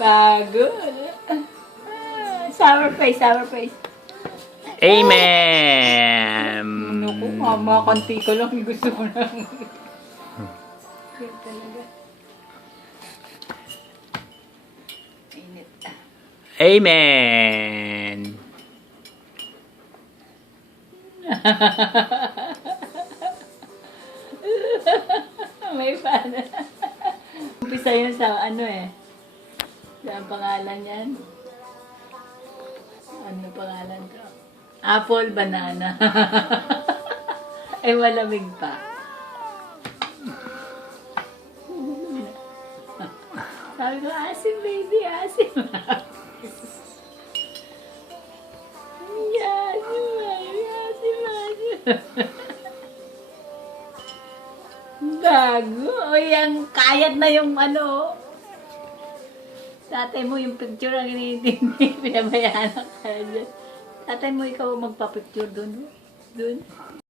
Bago. Sour face, sour face. Amen! Naku, mama, kanti ko lang gusto ko lang. Cute talaga. Init. Amen! May fan. Umpisa yun sa ano eh. Sa pangalan yan. Ano pangalan to? Apple, banana. Ay, malamig pa. Sabi ko, asim baby, asim. Asim baby, asim. Gago. O yan, kayat na yung ano. Tatay mo yung picture ang inintindi. Pinabayaan ka dyan. Tatay mo ikaw magpa-picture dun. Dun.